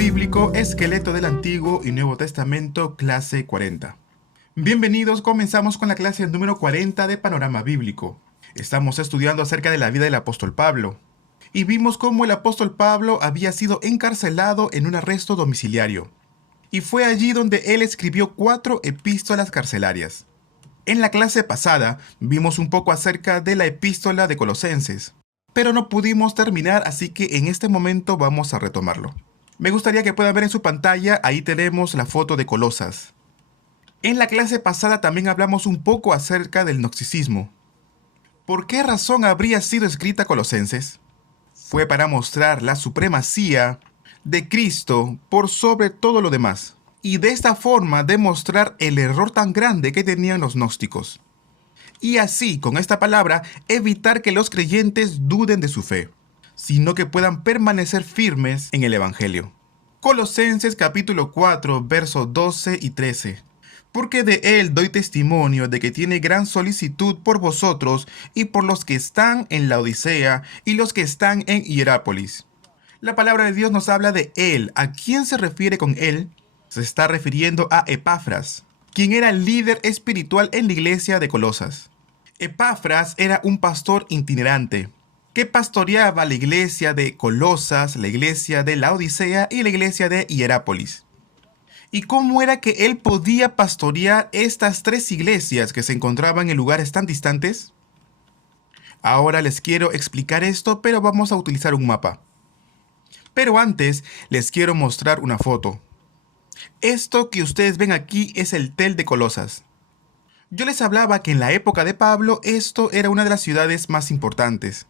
Bíblico, Esqueleto del Antiguo y Nuevo Testamento, clase 40. Bienvenidos, comenzamos con la clase número 40 de Panorama Bíblico. Estamos estudiando acerca de la vida del apóstol Pablo. Y vimos cómo el apóstol Pablo había sido encarcelado en un arresto domiciliario. Y fue allí donde él escribió 4 epístolas carcelarias. En la clase pasada vimos un poco acerca de la epístola de Colosenses, pero no pudimos terminar, así que en este momento vamos a retomarlo. Me gustaría que puedan ver en su pantalla, ahí tenemos la foto de Colosas. En la clase pasada también hablamos un poco acerca del gnosticismo. ¿Por qué razón habría sido escrita Colosenses? Fue para mostrar la supremacía de Cristo por sobre todo lo demás, y de esta forma demostrar el error tan grande que tenían los gnósticos. Y así, con esta palabra, evitar que los creyentes duden de su fe, sino que puedan permanecer firmes en el Evangelio. Colosenses capítulo 4, versos 12 y 13. Porque de él doy testimonio de que tiene gran solicitud por vosotros y por los que están en la Odisea y los que están en Hierápolis. La palabra de Dios nos habla de él. ¿A quién se refiere con él? Se está refiriendo a Epafras, quien era el líder espiritual en la iglesia de Colosas. Epafras era un pastor itinerante que pastoreaba la iglesia de Colosas, la iglesia de la Odisea y la iglesia de Hierápolis. ¿Y cómo era que él podía pastorear estas 3 iglesias que se encontraban en lugares tan distantes? Ahora les quiero explicar esto, pero vamos a utilizar un mapa. Pero antes les quiero mostrar una foto. Esto que ustedes ven aquí es el Tel de Colosas. Yo les hablaba que en la época de Pablo esto era una de las ciudades más importantes.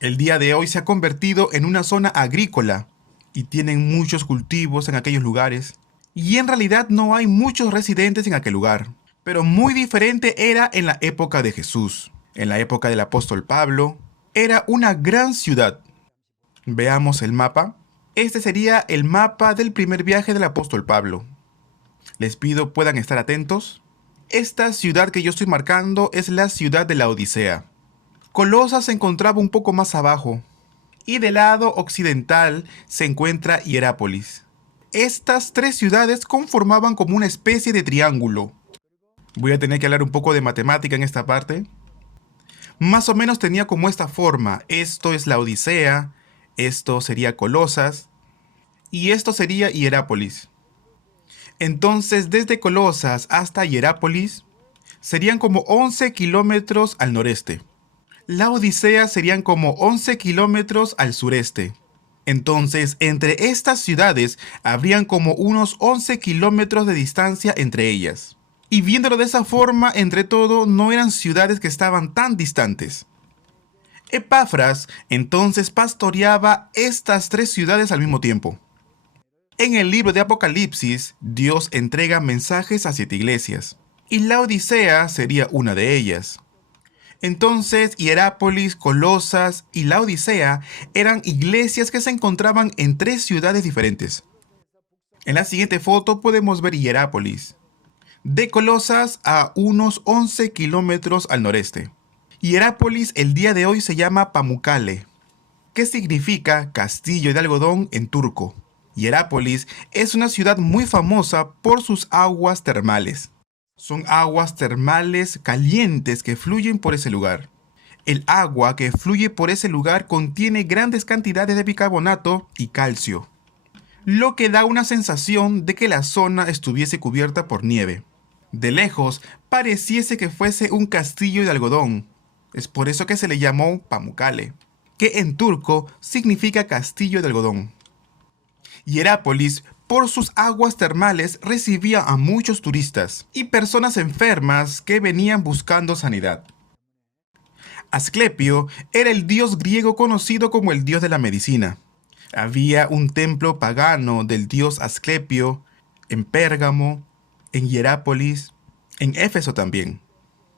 El día de hoy se ha convertido en una zona agrícola y tienen muchos cultivos en aquellos lugares. Y en realidad no hay muchos residentes en aquel lugar. Pero muy diferente era en la época de Jesús. En la época del apóstol Pablo, era una gran ciudad. Veamos el mapa. Este sería el mapa del primer viaje del apóstol Pablo. Les pido puedan estar atentos. Esta ciudad que yo estoy marcando es la ciudad de la Odisea. Colosas se encontraba un poco más abajo, y del lado occidental se encuentra Hierápolis. Estas 3 ciudades conformaban como una especie de triángulo. Voy a tener que hablar un poco de matemática en esta parte. Más o menos tenía como esta forma. Esto es la Odisea, esto sería Colosas, y esto sería Hierápolis. Entonces, desde Colosas hasta Hierápolis, serían como 11 kilómetros al noreste. La Odisea serían como 11 kilómetros al sureste. Entonces, entre estas ciudades habrían como unos 11 kilómetros de distancia entre ellas. Y viéndolo de esa forma, entre todo, no eran ciudades que estaban tan distantes. Epafras entonces pastoreaba estas 3 ciudades al mismo tiempo. En el libro de Apocalipsis, Dios entrega mensajes a 7 iglesias, y la Odisea sería una de ellas. Entonces, Hierápolis, Colosas y la Odisea eran iglesias que se encontraban en 3 ciudades diferentes. En la siguiente foto podemos ver Hierápolis, de Colosas a unos 11 kilómetros al noreste. Hierápolis el día de hoy se llama Pamukkale, que significa castillo de algodón en turco. Hierápolis es una ciudad muy famosa por sus aguas termales. Son aguas termales calientes que fluyen por ese lugar. El agua que fluye por ese lugar contiene grandes cantidades de bicarbonato y calcio, lo que da una sensación de que la zona estuviese cubierta por nieve. De lejos, pareciese que fuese un castillo de algodón. Es por eso que se le llamó Pamukkale, que en turco significa castillo de algodón. Hierápolis, por sus aguas termales, recibía a muchos turistas y personas enfermas que venían buscando sanidad. Asclepio era el dios griego conocido como el dios de la medicina. Había un templo pagano del dios Asclepio en Pérgamo, en Hierápolis, en Éfeso también.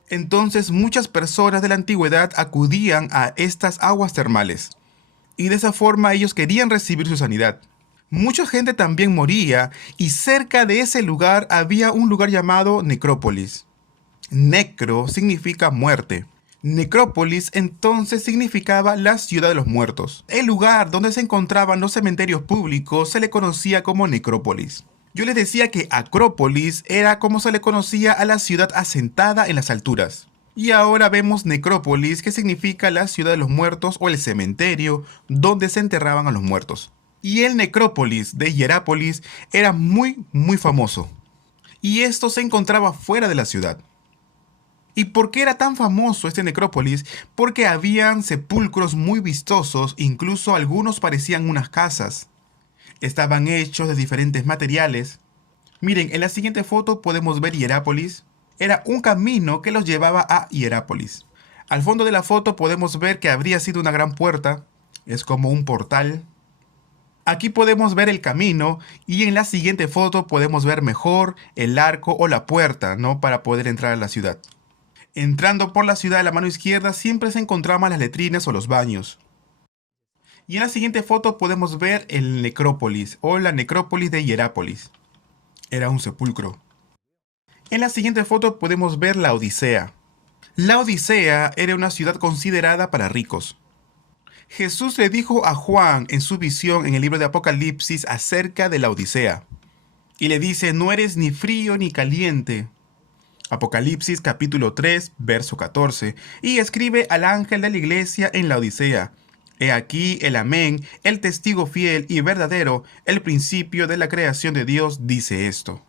Entonces muchas personas de la antigüedad acudían a estas aguas termales, y de esa forma ellos querían recibir su sanidad. Mucha gente también moría, y cerca de ese lugar había un lugar llamado Necrópolis. Necro significa muerte. Necrópolis entonces significaba la ciudad de los muertos. El lugar donde se encontraban los cementerios públicos se le conocía como necrópolis. Yo les decía que Acrópolis era como se le conocía a la ciudad asentada en las alturas. Y ahora vemos necrópolis, que significa la ciudad de los muertos o el cementerio donde se enterraban a los muertos. Y el necrópolis de Hierápolis era muy famoso. Y esto se encontraba fuera de la ciudad. ¿Y por qué era tan famoso este necrópolis? Porque habían sepulcros muy vistosos, incluso algunos parecían unas casas. Estaban hechos de diferentes materiales. Miren, en la siguiente foto podemos ver Hierápolis. Era un camino que los llevaba a Hierápolis. Al fondo de la foto podemos ver que habría sido una gran puerta. Es como un portal. Aquí podemos ver el camino y en la siguiente foto podemos ver mejor el arco o la puerta, ¿no? Para poder entrar a la ciudad. Entrando por la ciudad a la mano izquierda siempre se encontraban las letrinas o los baños. Y en la siguiente foto podemos ver el necrópolis o la necrópolis de Hierápolis. Era un sepulcro. En la siguiente foto podemos ver la Odisea. La Odisea era una ciudad considerada para ricos. Jesús le dijo a Juan en su visión en el libro de Apocalipsis acerca de la Odisea. Y le dice, no eres ni frío ni caliente. Apocalipsis capítulo 3, verso 14. Y escribe al ángel de la iglesia en la Odisea. He aquí el Amén, el testigo fiel y verdadero, el principio de la creación de Dios, dice esto.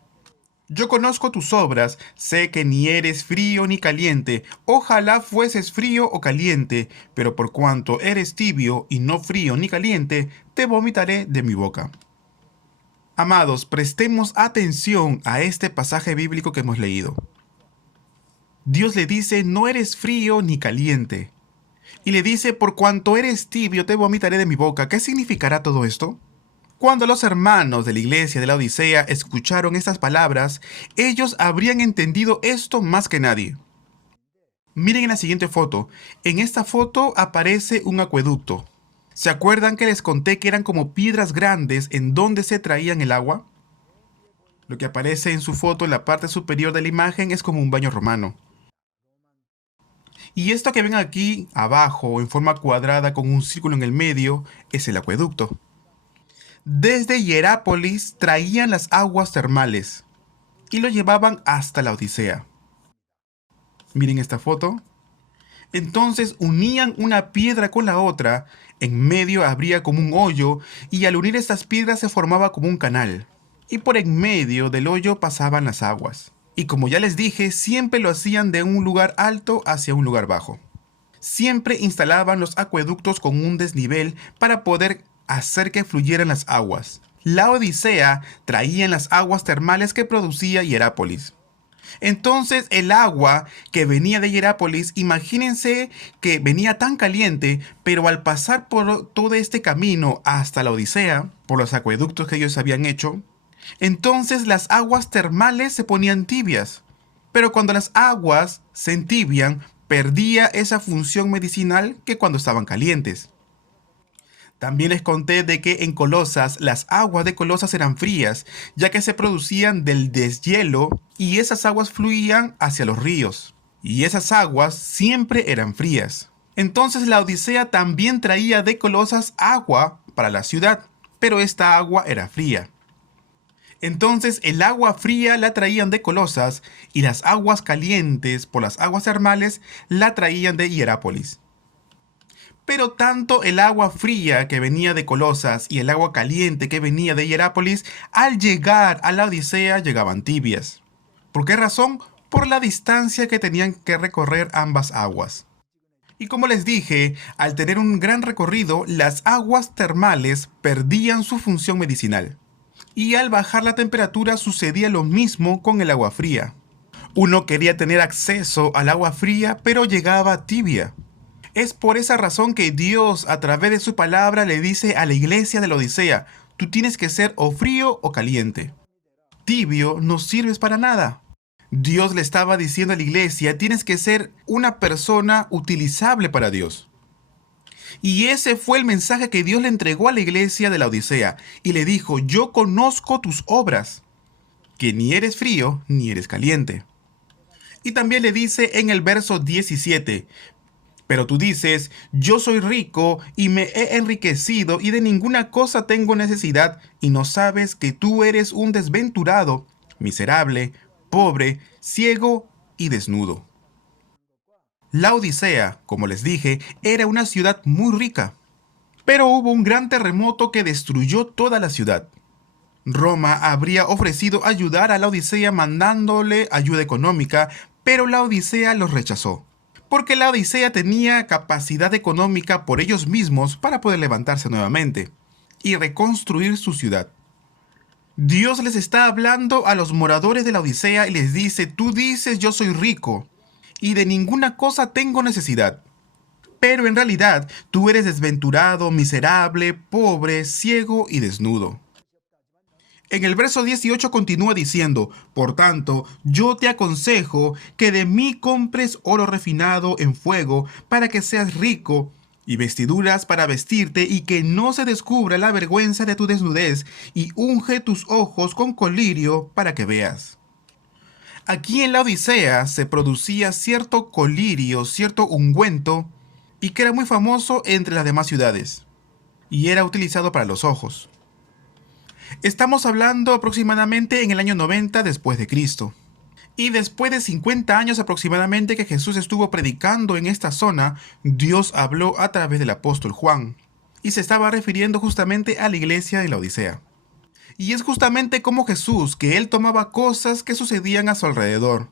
Yo conozco tus obras, sé que ni eres frío ni caliente. Ojalá fueses frío o caliente, pero por cuanto eres tibio y no frío ni caliente, te vomitaré de mi boca. Amados, prestemos atención a este pasaje bíblico que hemos leído. Dios le dice, no eres frío ni caliente. Y le dice, por cuanto eres tibio, te vomitaré de mi boca. ¿Qué significará todo esto? Cuando los hermanos de la iglesia de la Odisea escucharon estas palabras, ellos habrían entendido esto más que nadie. Miren en la siguiente foto. En esta foto aparece un acueducto. ¿Se acuerdan que les conté que eran como piedras grandes en donde se traían el agua? Lo que aparece en su foto en la parte superior de la imagen es como un baño romano. Y esto que ven aquí abajo en forma cuadrada con un círculo en el medio es el acueducto. Desde Hierápolis traían las aguas termales y lo llevaban hasta la Odisea. Miren esta foto. Entonces unían una piedra con la otra, en medio habría como un hoyo y al unir estas piedras se formaba como un canal. Y por en medio del hoyo pasaban las aguas. Y como ya les dije, siempre lo hacían de un lugar alto hacia un lugar bajo. Siempre instalaban los acueductos con un desnivel para poder hacer que fluyeran las aguas. La Odisea traía las aguas termales que producía Hierápolis. Entonces el agua que venía de Hierápolis, imagínense que venía tan caliente, pero al pasar por todo este camino hasta la Odisea, por los acueductos que ellos habían hecho, entonces las aguas termales se ponían tibias. Pero cuando las aguas se entibian, perdía esa función medicinal que cuando estaban calientes. También les conté de que en Colosas las aguas de Colosas eran frías, ya que se producían del deshielo y esas aguas fluían hacia los ríos. Y esas aguas siempre eran frías. Entonces la Odisea también traía de Colosas agua para la ciudad, pero esta agua era fría. Entonces el agua fría la traían de Colosas y las aguas calientes por las aguas termales la traían de Hierápolis. Pero tanto el agua fría que venía de Colosas y el agua caliente que venía de Hierápolis, al llegar a la Odisea llegaban tibias. ¿Por qué razón? Por la distancia que tenían que recorrer ambas aguas. Y como les dije, al tener un gran recorrido, las aguas termales perdían su función medicinal. Y al bajar la temperatura sucedía lo mismo con el agua fría. Uno quería tener acceso al agua fría, pero llegaba tibia. Es por esa razón que Dios, a través de su palabra, le dice a la iglesia de la Odisea, tú tienes que ser o frío o caliente. Tibio no sirves para nada. Dios le estaba diciendo a la iglesia, tienes que ser una persona utilizable para Dios. Y ese fue el mensaje que Dios le entregó a la iglesia de la Odisea. Y le dijo, yo conozco tus obras, que ni eres frío ni eres caliente. Y también le dice en el verso 17, Pero tú dices, yo soy rico y me he enriquecido y de ninguna cosa tengo necesidad, y no sabes que tú eres un desventurado, miserable, pobre, ciego y desnudo. La Odisea, como les dije, era una ciudad muy rica, pero hubo un gran terremoto que destruyó toda la ciudad. Roma habría ofrecido ayudar a la Odisea mandándole ayuda económica, pero la Odisea los rechazó, porque la Odisea tenía capacidad económica por ellos mismos para poder levantarse nuevamente y reconstruir su ciudad. Dios les está hablando a los moradores de la Odisea y les dice, tú dices yo soy rico y de ninguna cosa tengo necesidad, pero en realidad tú eres desventurado, miserable, pobre, ciego y desnudo. En el verso 18 continúa diciendo, por tanto, yo te aconsejo que de mí compres oro refinado en fuego para que seas rico, y vestiduras para vestirte y que no se descubra la vergüenza de tu desnudez, y unge tus ojos con colirio para que veas. Aquí en la Odisea se producía cierto colirio, cierto ungüento, y que era muy famoso entre las demás ciudades, y era utilizado para los ojos. Estamos hablando aproximadamente en el año 90 después de Cristo. Y después de 50 años aproximadamente que Jesús estuvo predicando en esta zona, Dios habló a través del apóstol Juan. Y se estaba refiriendo justamente a la iglesia de la Odisea. Y es justamente como Jesús que él tomaba cosas que sucedían a su alrededor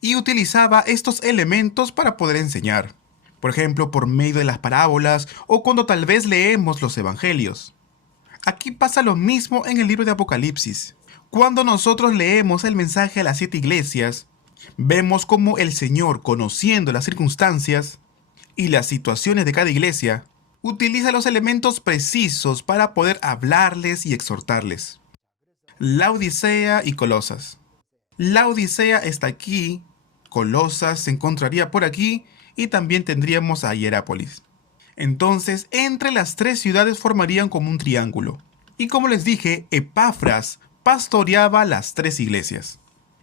y utilizaba estos elementos para poder enseñar. Por ejemplo, por medio de las parábolas o cuando tal vez leemos los evangelios. Aquí pasa lo mismo en el libro de Apocalipsis. Cuando nosotros leemos el mensaje a las 7 iglesias, vemos cómo el Señor, conociendo las circunstancias y las situaciones de cada iglesia, utiliza los elementos precisos para poder hablarles y exhortarles. La Odisea y Colosas. La Odisea está aquí, Colosas se encontraría por aquí y también tendríamos a Hierápolis. Entonces, entre las tres ciudades formarían como un triángulo. Y como les dije, Epafras pastoreaba las tres iglesias.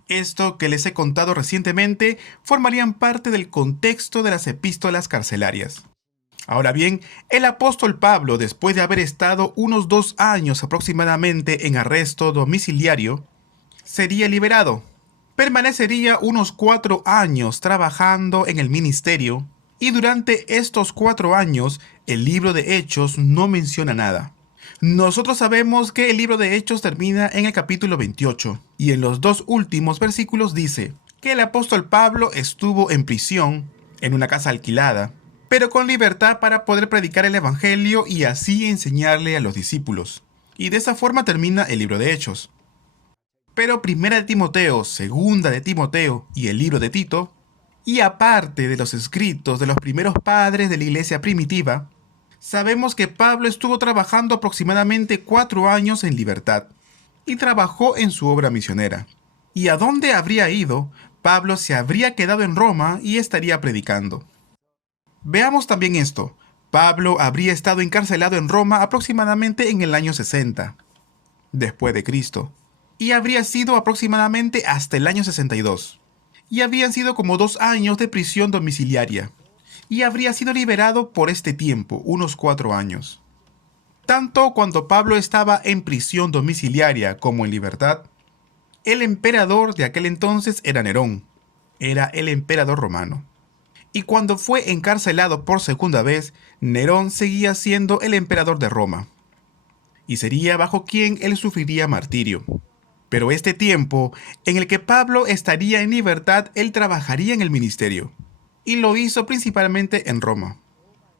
Esto que les he contado recientemente formarían parte del contexto de las epístolas carcelarias. Ahora bien, el apóstol Pablo, después de haber estado unos 2 años aproximadamente en arresto domiciliario, sería liberado. Permanecería unos 4 años trabajando en el ministerio, y durante estos 4 años el libro de Hechos no menciona nada. Nosotros sabemos que el libro de Hechos termina en el capítulo 28, y en los 2 últimos versículos dice que el apóstol Pablo estuvo en prisión, en una casa alquilada, pero con libertad para poder predicar el evangelio y así enseñarle a los discípulos. Y de esa forma termina el libro de Hechos. Pero Primera de Timoteo, Segunda de Timoteo y el libro de Tito, y aparte de los escritos de los primeros padres de la iglesia primitiva, sabemos que Pablo estuvo trabajando aproximadamente 4 años en libertad y trabajó en su obra misionera. ¿Y a dónde habría ido? Pablo se habría quedado en Roma y estaría predicando. Veamos también esto. Pablo habría estado encarcelado en Roma aproximadamente en el año 60, después de Cristo, y habría sido aproximadamente hasta el año 62. Y habrían sido como 2 años de prisión domiciliaria. Y habría sido liberado por este tiempo, unos 4 años. Tanto cuando Pablo estaba en prisión domiciliaria como en libertad, el emperador de aquel entonces era Nerón. Era el emperador romano. Y cuando fue encarcelado por segunda vez, Nerón seguía siendo el emperador de Roma. Y sería bajo quien él sufriría martirio. Pero este tiempo en el que Pablo estaría en libertad, él trabajaría en el ministerio. Y lo hizo principalmente en Roma.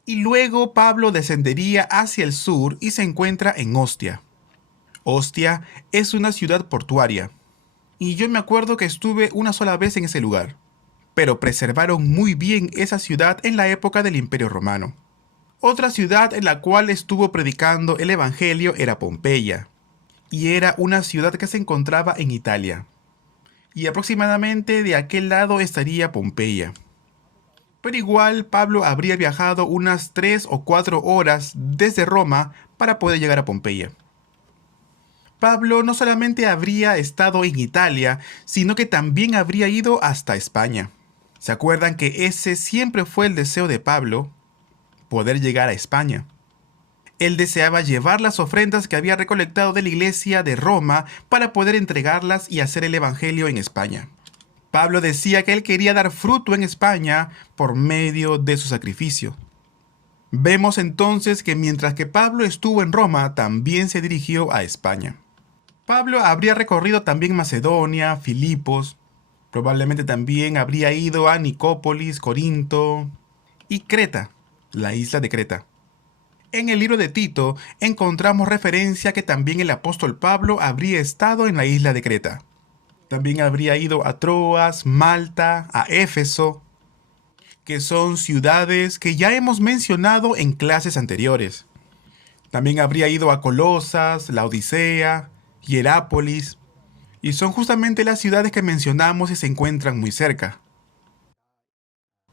Y luego Pablo descendería hacia el sur y se encuentra en Ostia. Ostia es una ciudad portuaria. Y yo me acuerdo que estuve una sola vez en ese lugar. Pero preservaron muy bien esa ciudad en la época del Imperio Romano. Otra ciudad en la cual estuvo predicando el Evangelio era Pompeya, y era una ciudad que se encontraba en Italia. Y aproximadamente de aquel lado estaría Pompeya. Pero igual Pablo habría viajado unas 3 o 4 horas desde Roma para poder llegar a Pompeya. Pablo no solamente habría estado en Italia, sino que también habría ido hasta España. ¿Se acuerdan que ese siempre fue el deseo de Pablo? Poder llegar a España. Él deseaba llevar las ofrendas que había recolectado de la iglesia de Roma para poder entregarlas y hacer el evangelio en España. Pablo decía que él quería dar fruto en España por medio de su sacrificio. Vemos entonces que mientras que Pablo estuvo en Roma, también se dirigió a España. Pablo habría recorrido también Macedonia, Filipos, probablemente también habría ido a Nicópolis, Corinto y Creta, la isla de Creta. En el libro de Tito encontramos referencia que también el apóstol Pablo habría estado en la isla de Creta. También habría ido a Troas, Malta, a Éfeso, que son ciudades que ya hemos mencionado en clases anteriores. También habría ido a Colosas, la Odisea, Hierápolis, y son justamente las ciudades que mencionamos y se encuentran muy cerca.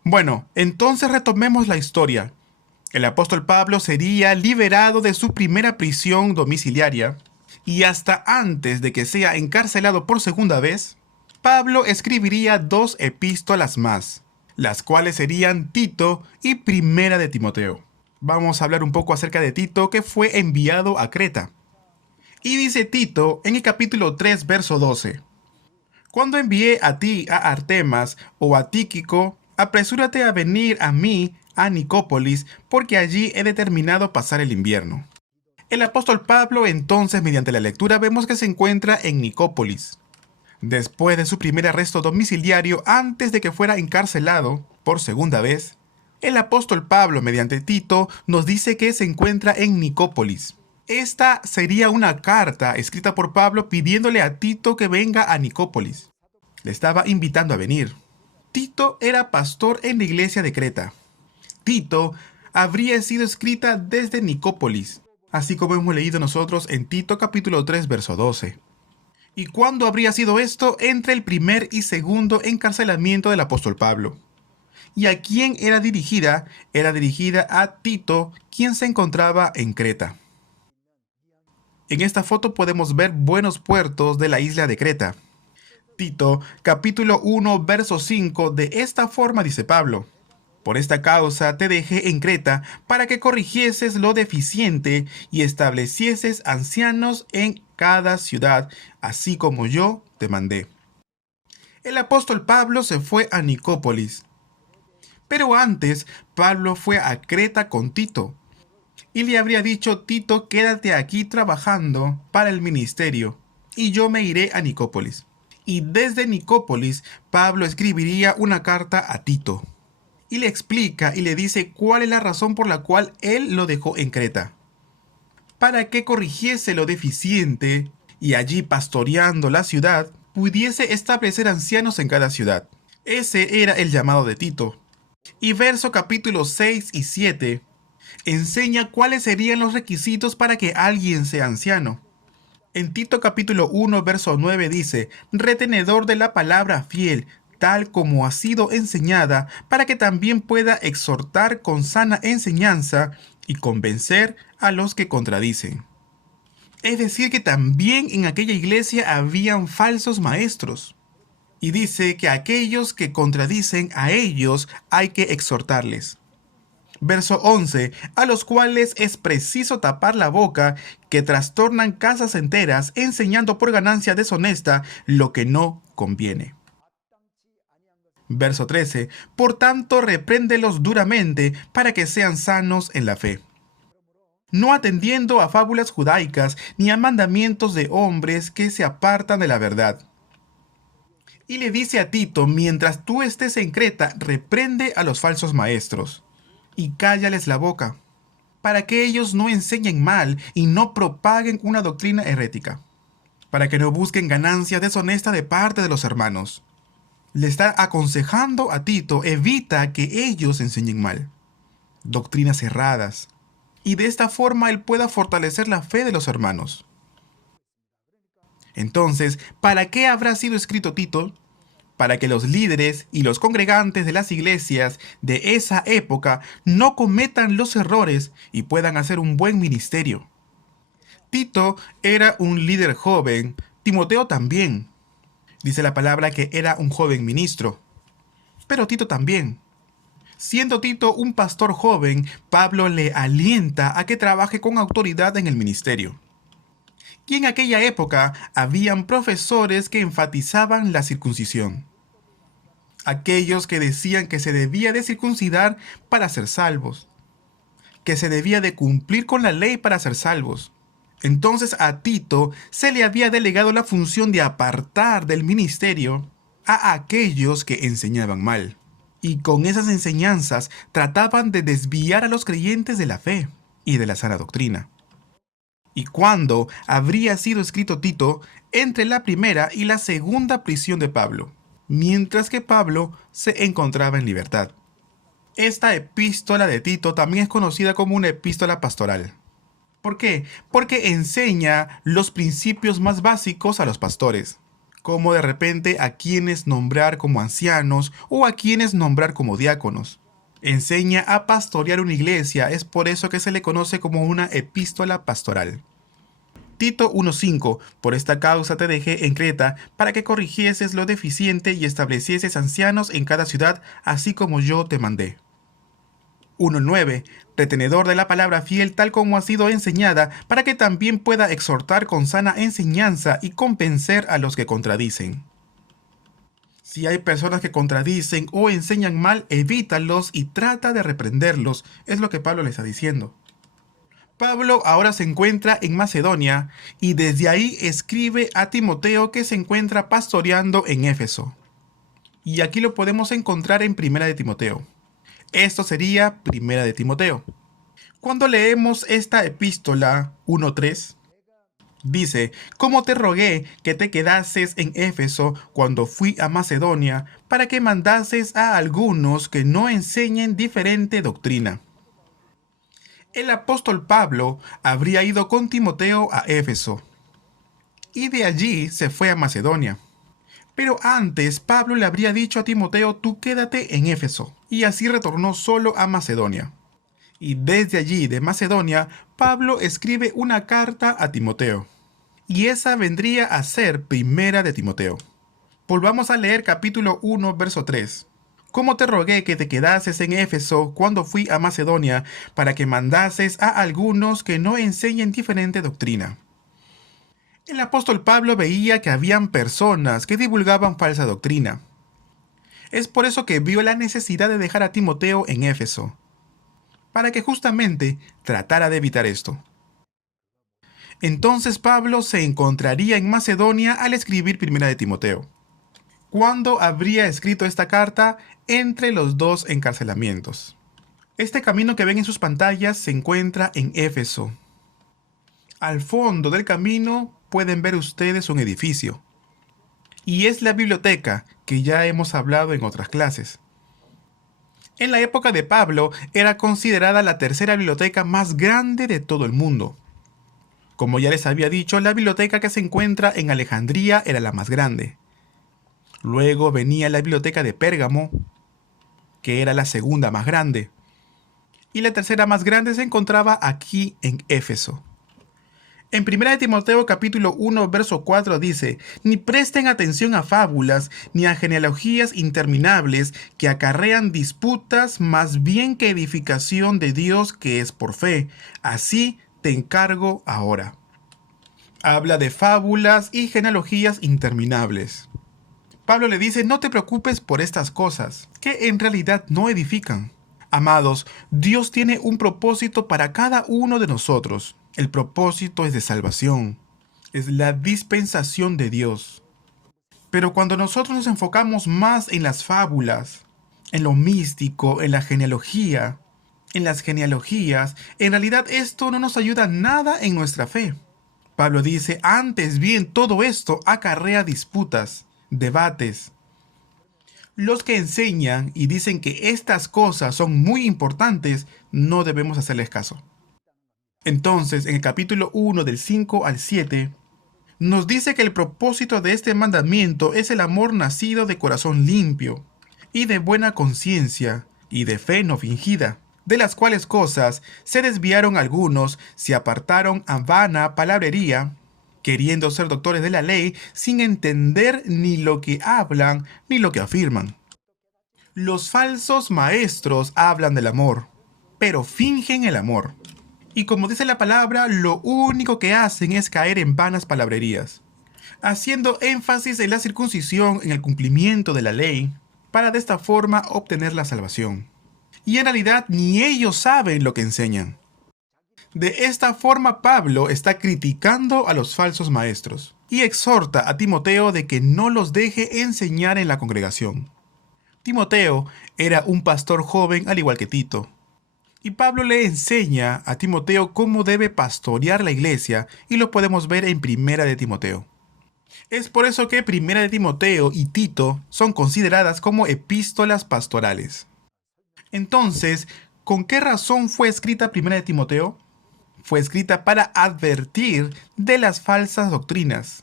Bueno, entonces retomemos la historia. El apóstol Pablo sería liberado de su primera prisión domiciliaria y hasta antes de que sea encarcelado por segunda vez, Pablo escribiría 2 epístolas más, las cuales serían Tito y Primera de Timoteo. Vamos a hablar un poco acerca de Tito, que fue enviado a Creta. Y dice Tito en el capítulo 3, verso 12: Cuando envié a ti a Artemas o a Tíquico, apresúrate a venir a mí a Nicópolis, porque allí he determinado pasar el invierno. El apóstol Pablo entonces, mediante la lectura, vemos que se encuentra en Nicópolis. Después de su primer arresto domiciliario, antes de que fuera encarcelado por segunda vez, el apóstol Pablo, mediante Tito, nos dice que se encuentra en Nicópolis. Esta sería una carta escrita por Pablo pidiéndole a Tito que venga a Nicópolis. Le estaba invitando a venir. Tito era pastor en la iglesia de Creta. Tito habría sido escrita desde Nicópolis, así como hemos leído nosotros en Tito capítulo 3, verso 12. ¿Y cuándo habría sido esto? Entre el primer y segundo encarcelamiento del apóstol Pablo. ¿Y a quién era dirigida? Era dirigida a Tito, quien se encontraba en Creta. En esta foto podemos ver buenos puertos de la isla de Creta. Tito, capítulo 1, verso 5, de esta forma dice Pablo: Por esta causa te dejé en Creta, para que corrigieses lo deficiente y establecieses ancianos en cada ciudad, así como yo te mandé. El apóstol Pablo se fue a Nicópolis. Pero antes, Pablo fue a Creta con Tito, y le habría dicho: Tito, quédate aquí trabajando para el ministerio, y yo me iré a Nicópolis. Y desde Nicópolis, Pablo escribiría una carta a Tito, y le explica y le dice cuál es la razón por la cual él lo dejó en Creta. Para que corrigiese lo deficiente, y allí pastoreando la ciudad, pudiese establecer ancianos en cada ciudad. Ese era el llamado de Tito. Y verso capítulo 6 y 7 enseña cuáles serían los requisitos para que alguien sea anciano. En Tito capítulo 1, verso 9 dice: retenedor de la palabra fiel, tal como ha sido enseñada, para que también pueda exhortar con sana enseñanza y convencer a los que contradicen. Es decir, que también en aquella iglesia habían falsos maestros. Y dice que a aquellos que contradicen, a ellos hay que exhortarles. Verso 11, a los cuales es preciso tapar la boca, que trastornan casas enteras, enseñando por ganancia deshonesta lo que no conviene. Verso 13, por tanto repréndelos duramente, para que sean sanos en la fe, no atendiendo a fábulas judaicas, ni a mandamientos de hombres que se apartan de la verdad. Y le dice a Tito: mientras tú estés en Creta, reprende a los falsos maestros y cállales la boca, para que ellos no enseñen mal y no propaguen una doctrina herética, para que no busquen ganancia deshonesta de parte de los hermanos. Le está aconsejando a Tito: evita que ellos enseñen mal, doctrinas erradas, y de esta forma él pueda fortalecer la fe de los hermanos. Entonces, ¿para qué habrá sido escrito Tito? Para que los líderes y los congregantes de las iglesias de esa época no cometan los errores y puedan hacer un buen ministerio. Tito era un líder joven, Timoteo también. Dice la palabra que era un joven ministro. pero Tito también. Siendo Tito un pastor joven, Pablo le alienta a que trabaje con autoridad en el ministerio. Y en aquella época habían profesores que enfatizaban la circuncisión. Aquellos que decían que se debía de circuncidar para ser salvos, que se debía de cumplir con la ley para ser salvos. Entonces a Tito se le había delegado la función de apartar del ministerio a aquellos que enseñaban mal. Y con esas enseñanzas trataban de desviar a los creyentes de la fe y de la sana doctrina. ¿Y cuándo habría sido escrito Tito? Entre la primera y la segunda prisión de Pablo, mientras que Pablo se encontraba en libertad. Esta epístola de Tito también es conocida como una epístola pastoral. ¿Por qué? Porque enseña los principios más básicos a los pastores, como de repente a quienes nombrar como ancianos o a quienes nombrar como diáconos. Enseña a pastorear una iglesia, es por eso que se le conoce como una epístola pastoral. Tito 1:5, por esta causa te dejé en Creta, para que corrigieses lo deficiente y establecieses ancianos en cada ciudad, así como yo te mandé. 1:9, retenedor de la palabra fiel tal como ha sido enseñada, para que también pueda exhortar con sana enseñanza y convencer a los que contradicen. Si hay personas que contradicen o enseñan mal, evítalos y trata de reprenderlos, es lo que Pablo le está diciendo. Pablo ahora se encuentra en Macedonia y desde ahí escribe a Timoteo, que se encuentra pastoreando en Éfeso. Y aquí lo podemos encontrar en Primera de Timoteo. Esto sería Primera de Timoteo. Cuando leemos esta epístola 1:3, dice: como te rogué que te quedases en Éfeso cuando fui a Macedonia, para que mandases a algunos que no enseñen diferente doctrina. El apóstol Pablo habría ido con Timoteo a Éfeso, y de allí se fue a Macedonia. Pero antes Pablo le habría dicho a Timoteo: tú quédate en Éfeso, y así retornó solo a Macedonia. Y desde allí, de Macedonia, Pablo escribe una carta a Timoteo. Y esa vendría a ser Primera de Timoteo. Volvamos a leer capítulo 1, verso 3. Como te rogué que te quedases en Éfeso cuando fui a Macedonia, para que mandases a algunos que no enseñen diferente doctrina. El apóstol Pablo veía que habían personas que divulgaban falsa doctrina. Es por eso que vio la necesidad de dejar a Timoteo en Éfeso, para que justamente tratara de evitar esto. Entonces Pablo se encontraría en Macedonia al escribir Primera de Timoteo. ¿Cuándo habría escrito esta carta? Entre los dos encarcelamientos. Este camino que ven en sus pantallas se encuentra en Éfeso. Al fondo del camino pueden ver ustedes un edificio. Y es la biblioteca que ya hemos hablado en otras clases. En la época de Pablo era considerada la tercera biblioteca más grande de todo el mundo. Como ya les había dicho, la biblioteca que se encuentra en Alejandría era la más grande. Luego venía la biblioteca de Pérgamo, que era la segunda más grande. Y la tercera más grande se encontraba aquí en Éfeso. En 1 de Timoteo capítulo 1, verso 4 dice: ni presten atención a fábulas, ni a genealogías interminables que acarrean disputas, más bien que edificación de Dios que es por fe. Así te encargo ahora. Habla de fábulas y genealogías interminables. Pablo le dice: no te preocupes por estas cosas, que en realidad no edifican. Amados, Dios tiene un propósito para cada uno de nosotros. El propósito es de salvación. Es la dispensación de Dios. Pero cuando nosotros nos enfocamos más en las fábulas, en lo místico, en la genealogía, en las genealogías, en realidad esto no nos ayuda nada en nuestra fe. Pablo dice: antes bien, todo esto acarrea disputas, debates. Los que enseñan y dicen que estas cosas son muy importantes, no debemos hacerles caso. Entonces, en el capítulo 1 del 5 al 7, nos dice que el propósito de este mandamiento es el amor nacido de corazón limpio, y de buena conciencia, y de fe no fingida, de las cuales cosas se desviaron algunos, se apartaron a vana palabrería, queriendo ser doctores de la ley, sin entender ni lo que hablan ni lo que afirman. Los falsos maestros hablan del amor, pero fingen el amor. Y como dice la palabra, lo único que hacen es caer en vanas palabrerías, haciendo énfasis en la circuncisión, en el cumplimiento de la ley, para de esta forma obtener la salvación. Y en realidad ni ellos saben lo que enseñan. De esta forma Pablo está criticando a los falsos maestros y exhorta a Timoteo de que no los deje enseñar en la congregación. Timoteo era un pastor joven al igual que Tito. Y Pablo le enseña a Timoteo cómo debe pastorear la iglesia y lo podemos ver en Primera de Timoteo. Es por eso que Primera de Timoteo y Tito son consideradas como epístolas pastorales. Entonces, ¿con qué razón fue escrita Primera de Timoteo? Fue escrita para advertir de las falsas doctrinas,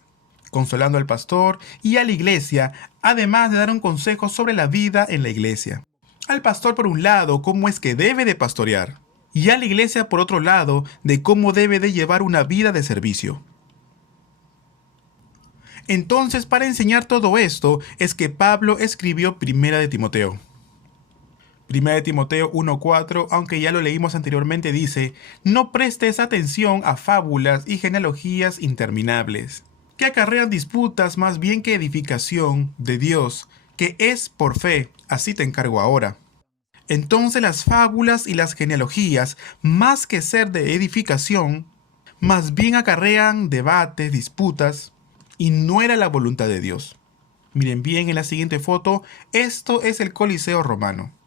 consolando al pastor y a la iglesia, además de dar un consejo sobre la vida en la iglesia. Al pastor por un lado, cómo es que debe de pastorear, y a la iglesia por otro lado, de cómo debe de llevar una vida de servicio. Entonces, para enseñar todo esto, es que Pablo escribió Primera de Timoteo. Primera de Timoteo 1:4, aunque ya lo leímos anteriormente, dice: no prestes atención a fábulas y genealogías interminables, que acarrean disputas más bien que edificación de Dios, que es por fe, así te encargo ahora. Entonces las fábulas y las genealogías, más que ser de edificación, más bien acarrean debates, disputas, y no era la voluntad de Dios. Miren bien en la siguiente foto, esto es el Coliseo romano.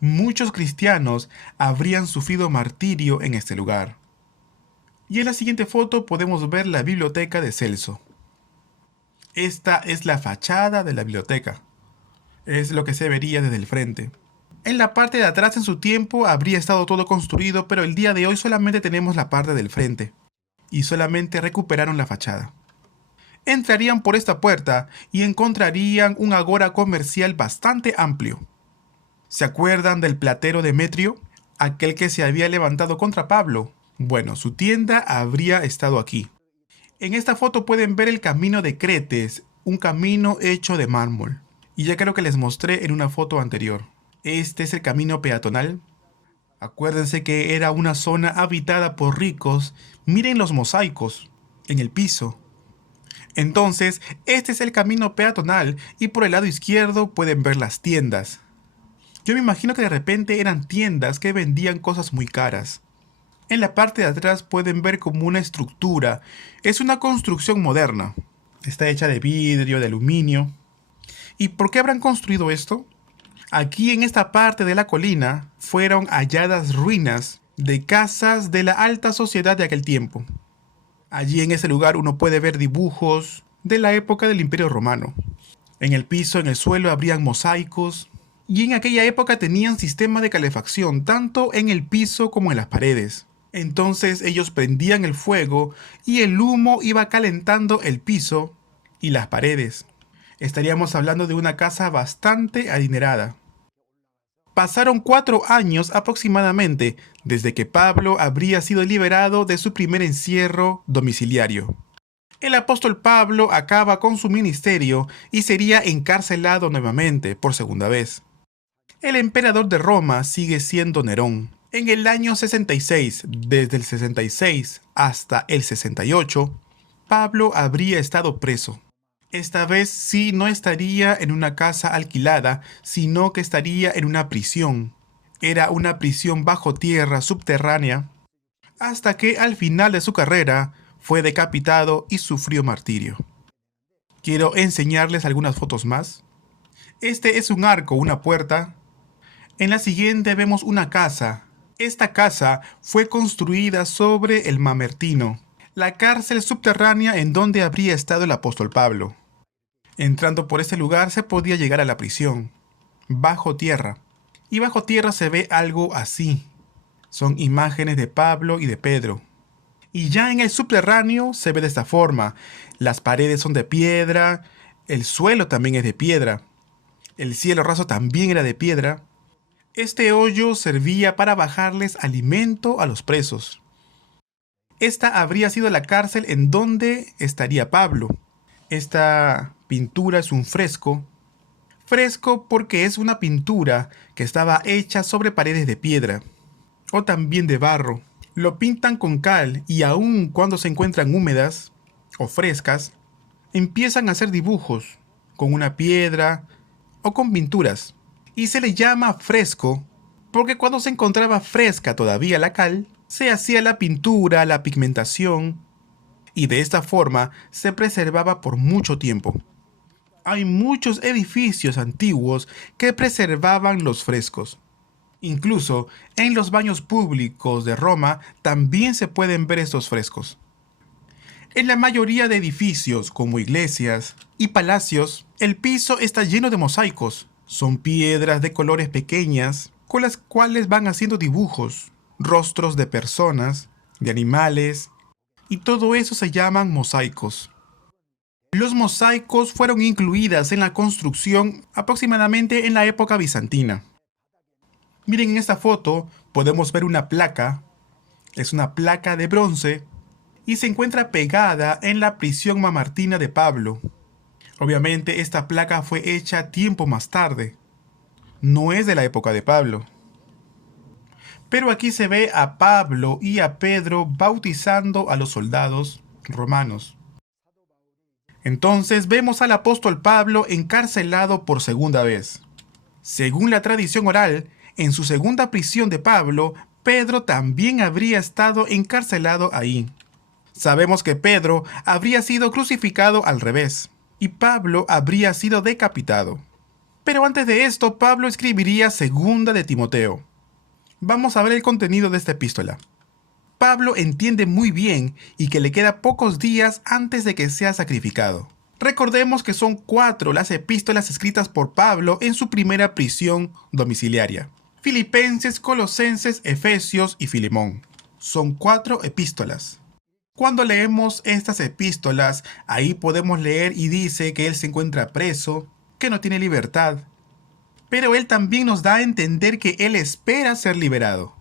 Muchos cristianos habrían sufrido martirio en este lugar. Y en la siguiente foto podemos ver la biblioteca de Celso. Esta es la fachada de la biblioteca. Es lo que se vería desde el frente. En la parte de atrás en su tiempo habría estado todo construido, pero el día de hoy solamente tenemos la parte del frente. Y solamente recuperaron la fachada. Entrarían por esta puerta y encontrarían un agora comercial bastante amplio. ¿Se acuerdan del platero Demetrio? Aquel que se había levantado contra Pablo. Bueno, su tienda habría estado aquí. En esta foto pueden ver el camino de Cretes, un camino hecho de mármol. Y ya creo que les mostré en una foto anterior. Este es el camino peatonal. Acuérdense que era una zona habitada por ricos. Miren los mosaicos en el piso. Entonces, este es el camino peatonal y por el lado izquierdo pueden ver las tiendas. Yo me imagino que de repente eran tiendas que vendían cosas muy caras. En la parte de atrás pueden ver como una estructura. Es una construcción moderna. Está hecha de vidrio, de aluminio. ¿Y por qué habrán construido esto? Aquí en esta parte de la colina fueron halladas ruinas de casas de la alta sociedad de aquel tiempo. Allí en ese lugar uno puede ver dibujos de la época del Imperio Romano. En el piso, en el suelo, habrían mosaicos. Y en aquella época tenían sistema de calefacción tanto en el piso como en las paredes. Entonces ellos prendían el fuego y el humo iba calentando el piso y las paredes. Estaríamos hablando de una casa bastante adinerada. Pasaron 4 años aproximadamente desde que Pablo habría sido liberado de su primer encierro domiciliario. El apóstol Pablo acaba con su ministerio y sería encarcelado nuevamente por segunda vez. El emperador de Roma sigue siendo Nerón. En el año 66, desde el 66 hasta el 68, Pablo habría estado preso. Esta vez sí no estaría en una casa alquilada, sino que estaría en una prisión. Era una prisión bajo tierra subterránea, hasta que al final de su carrera fue decapitado y sufrió martirio. Quiero enseñarles algunas fotos más. Este es un arco, una puerta. En la siguiente vemos una casa. Esta casa fue construida sobre el Mamertino, la cárcel subterránea en donde habría estado el apóstol Pablo. Entrando por este lugar se podía llegar a la prisión, bajo tierra. Y bajo tierra se ve algo así. Son imágenes de Pablo y de Pedro. Y ya en el subterráneo se ve de esta forma. Las paredes son de piedra, el suelo también es de piedra. El cielo raso también era de piedra. Este hoyo servía para bajarles alimento a los presos. Esta habría sido la cárcel en donde estaría Pablo. Esta pintura es un fresco Fresco porque es una pintura que estaba hecha sobre paredes de piedra o también de barro. Lo pintan con cal y aun cuando se encuentran húmedas o frescas, empiezan a hacer dibujos con una piedra o con pinturas. Y se le llama fresco porque cuando se encontraba fresca todavía la cal, se hacía la pintura, la pigmentación, y de esta forma se preservaba por mucho tiempo. Hay muchos edificios antiguos que preservaban los frescos. Incluso en los baños públicos de Roma también se pueden ver estos frescos. En la mayoría de edificios, como iglesias y palacios, el piso está lleno de mosaicos. Son piedras de colores pequeñas con las cuales van haciendo dibujos, rostros de personas, de animales, y todo eso se llaman mosaicos. Los mosaicos fueron incluidas en la construcción aproximadamente en la época bizantina. Miren, en esta foto podemos ver una placa. Es una placa de bronce y se encuentra pegada en la prisión mamertina de Pablo. Obviamente esta placa fue hecha tiempo más tarde. No es de la época de Pablo. Pero aquí se ve a Pablo y a Pedro bautizando a los soldados romanos. Entonces vemos al apóstol Pablo encarcelado por segunda vez. Según la tradición oral, en su segunda prisión de Pablo, Pedro también habría estado encarcelado ahí. Sabemos que Pedro habría sido crucificado al revés y Pablo habría sido decapitado. Pero antes de esto, Pablo escribiría segunda de Timoteo. Vamos a ver el contenido de esta epístola. Pablo entiende muy bien y que le queda pocos días antes de que sea sacrificado. Recordemos que son 4 las epístolas escritas por Pablo en su primera prisión domiciliaria: Filipenses, Colosenses, Efesios y Filemón. Son 4 epístolas. Cuando leemos estas epístolas, ahí podemos leer y dice que él se encuentra preso, que no tiene libertad. Pero él también nos da a entender que él espera ser liberado.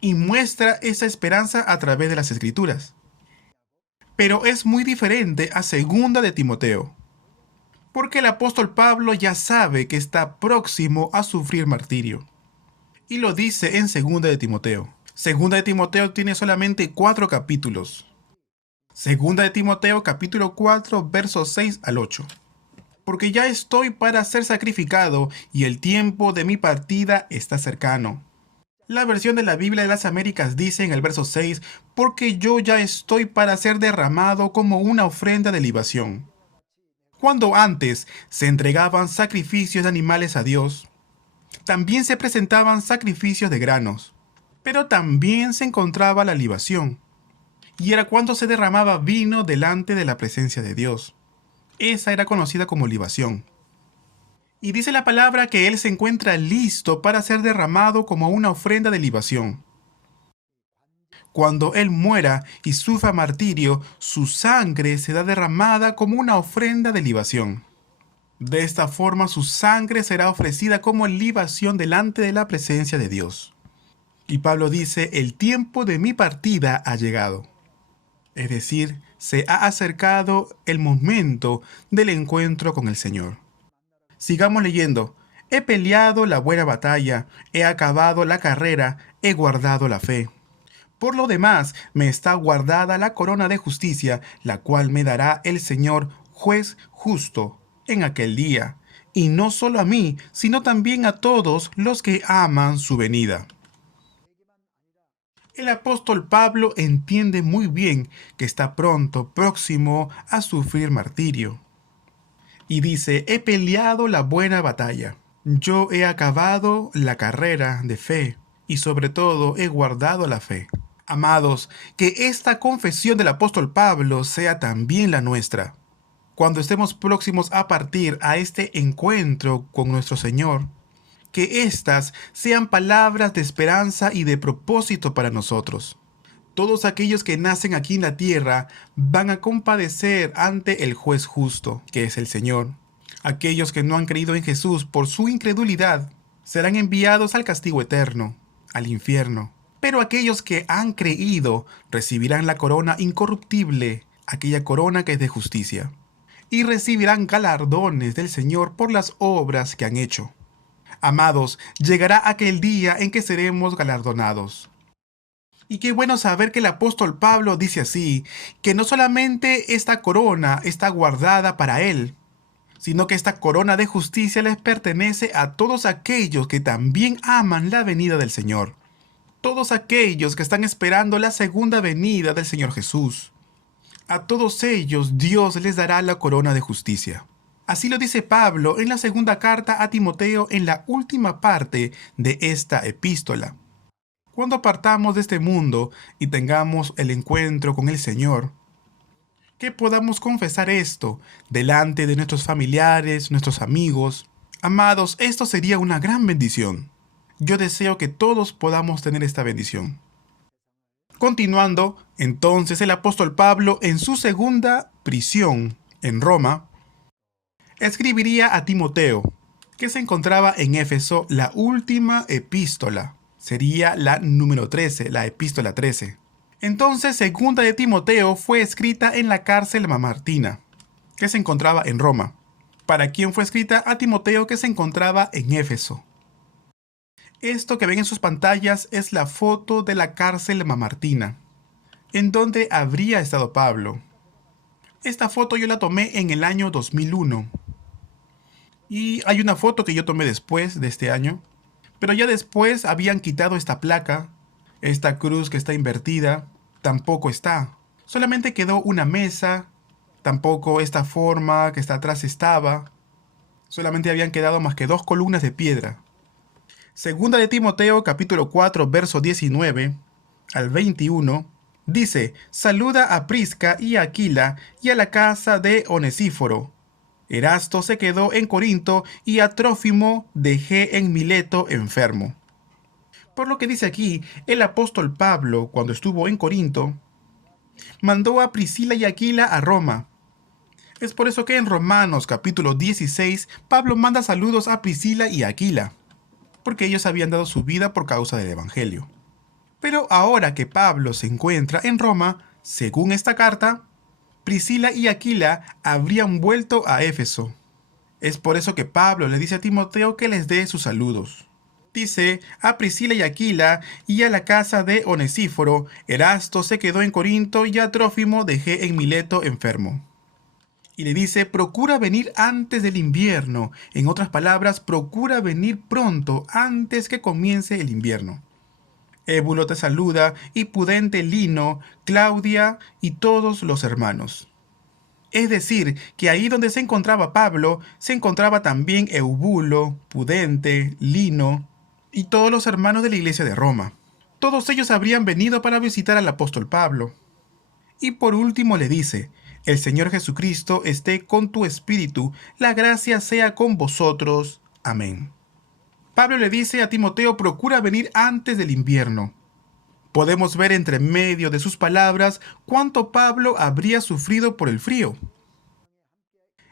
Y muestra esa esperanza a través de las Escrituras. Pero es muy diferente a segunda de Timoteo, porque el apóstol Pablo ya sabe que está próximo a sufrir martirio. Y lo dice en segunda de Timoteo. Segunda de Timoteo tiene solamente 4 capítulos. Segunda de Timoteo capítulo 4 versos 6 al 8. Porque ya estoy para ser sacrificado y el tiempo de mi partida está cercano. La versión de la Biblia de las Américas dice en el verso 6, porque yo ya estoy para ser derramado como una ofrenda de libación. Cuando antes se entregaban sacrificios de animales a Dios, también se presentaban sacrificios de granos, pero también se encontraba la libación. Y era cuando se derramaba vino delante de la presencia de Dios. Esa era conocida como libación. Y dice la palabra que Él se encuentra listo para ser derramado como una ofrenda de libación. Cuando Él muera y sufra martirio, su sangre será derramada como una ofrenda de libación. De esta forma su sangre será ofrecida como libación delante de la presencia de Dios. Y Pablo dice, el tiempo de mi partida ha llegado. Es decir, se ha acercado el momento del encuentro con el Señor. Sigamos leyendo. He peleado la buena batalla, he acabado la carrera, he guardado la fe. Por lo demás, me está guardada la corona de justicia, la cual me dará el Señor, juez justo, en aquel día. Y no solo a mí, sino también a todos los que aman su venida. El apóstol Pablo entiende muy bien que está próximo a sufrir martirio. Y dice, he peleado la buena batalla. Yo he acabado la carrera de fe y sobre todo he guardado la fe. Amados, que esta confesión del apóstol Pablo sea también la nuestra. Cuando estemos próximos a partir a este encuentro con nuestro Señor, que éstas sean palabras de esperanza y de propósito para nosotros. Todos aquellos que nacen aquí en la tierra van a compadecer ante el juez justo, que es el Señor. Aquellos que no han creído en Jesús por su incredulidad serán enviados al castigo eterno, al infierno. Pero aquellos que han creído recibirán la corona incorruptible, aquella corona que es de justicia. y recibirán galardones del Señor por las obras que han hecho. Amados, llegará aquel día en que seremos galardonados. Y qué bueno saber que el apóstol Pablo dice así, que no solamente esta corona está guardada para él, sino que esta corona de justicia les pertenece a todos aquellos que también aman la venida del Señor. Todos aquellos que están esperando la segunda venida del Señor Jesús. A todos ellos Dios les dará la corona de justicia. Así lo dice Pablo en la segunda carta a Timoteo en la última parte de esta epístola. Cuando partamos de este mundo y tengamos el encuentro con el Señor, que podamos confesar esto delante de nuestros familiares, nuestros amigos. Amados, esto sería una gran bendición. Yo deseo que todos podamos tener esta bendición. Continuando, entonces el apóstol Pablo, en su segunda prisión en Roma, escribiría a Timoteo, que se encontraba en Éfeso, la última epístola. Sería la número 13, la epístola 13. Entonces, segunda de Timoteo fue escrita en la cárcel mamertina, que se encontraba en Roma. ¿Para quién fue escrita? A Timoteo, que se encontraba en Éfeso. Esto que ven en sus pantallas es la foto de la cárcel mamertina, en donde habría estado Pablo. Esta foto yo la tomé en el año 2001. Y hay una foto que yo tomé después de este año, pero ya después habían quitado esta placa, esta cruz que está invertida, tampoco está. Solamente quedó una mesa, tampoco esta forma que está atrás estaba. Solamente habían quedado más que 2 columnas de piedra. Segunda de Timoteo, capítulo 4, verso 19 al 21, dice: Saluda a Prisca y a Aquila y a la casa de Onesíforo. Erasto se quedó en Corinto y a Trófimo dejé en Mileto enfermo. Por lo que dice aquí, el apóstol Pablo, cuando estuvo en Corinto, mandó a Priscila y Aquila a Roma. Es por eso que en Romanos capítulo 16, Pablo manda saludos a Priscila y Aquila, porque ellos habían dado su vida por causa del Evangelio. Pero ahora que Pablo se encuentra en Roma, según esta carta, Priscila y Aquila habrían vuelto a Éfeso. Es por eso que Pablo le dice a Timoteo que les dé sus saludos. Dice: a Priscila y Aquila y a la casa de Onesíforo, Erasto se quedó en Corinto y a Trófimo dejé en Mileto enfermo. Y le dice: procura venir antes del invierno. En otras palabras, procura venir pronto, antes que comience el invierno. Ébulo te saluda, y Pudente, Lino, Claudia y todos los hermanos. Es decir, que ahí donde se encontraba Pablo, se encontraba también Eubulo, Pudente, Lino y todos los hermanos de la iglesia de Roma. Todos ellos habrían venido para visitar al apóstol Pablo. Y por último le dice: el Señor Jesucristo esté con tu espíritu, la gracia sea con vosotros. Amén. Pablo le dice a Timoteo: procura venir antes del invierno. Podemos ver entre medio de sus palabras cuánto Pablo habría sufrido por el frío.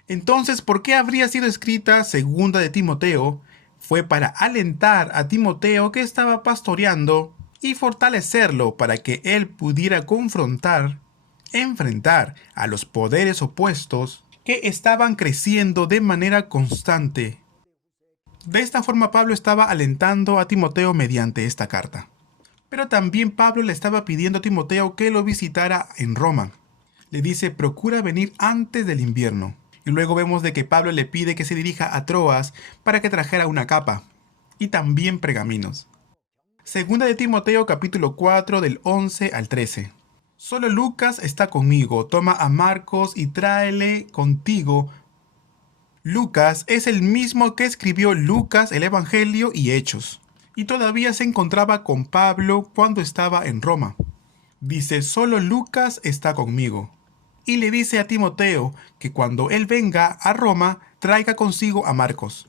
Entonces, ¿por qué habría sido escrita segunda de Timoteo? Fue para alentar a Timoteo, que estaba pastoreando, y fortalecerlo para que él pudiera enfrentar a los poderes opuestos que estaban creciendo de manera constante. De esta forma Pablo estaba alentando a Timoteo mediante esta carta. Pero también Pablo le estaba pidiendo a Timoteo que lo visitara en Roma. Le dice: procura venir antes del invierno. Y luego vemos de que Pablo le pide que se dirija a Troas para que trajera una capa y también pergaminos. Segunda de Timoteo capítulo 4 del 11 al 13. Solo Lucas está conmigo, toma a Marcos y tráele contigo. Lucas es el mismo que escribió Lucas, el Evangelio y Hechos, y todavía se encontraba con Pablo cuando estaba en Roma. Dice: solo Lucas está conmigo. Y le dice a Timoteo que cuando él venga a Roma, traiga consigo a Marcos.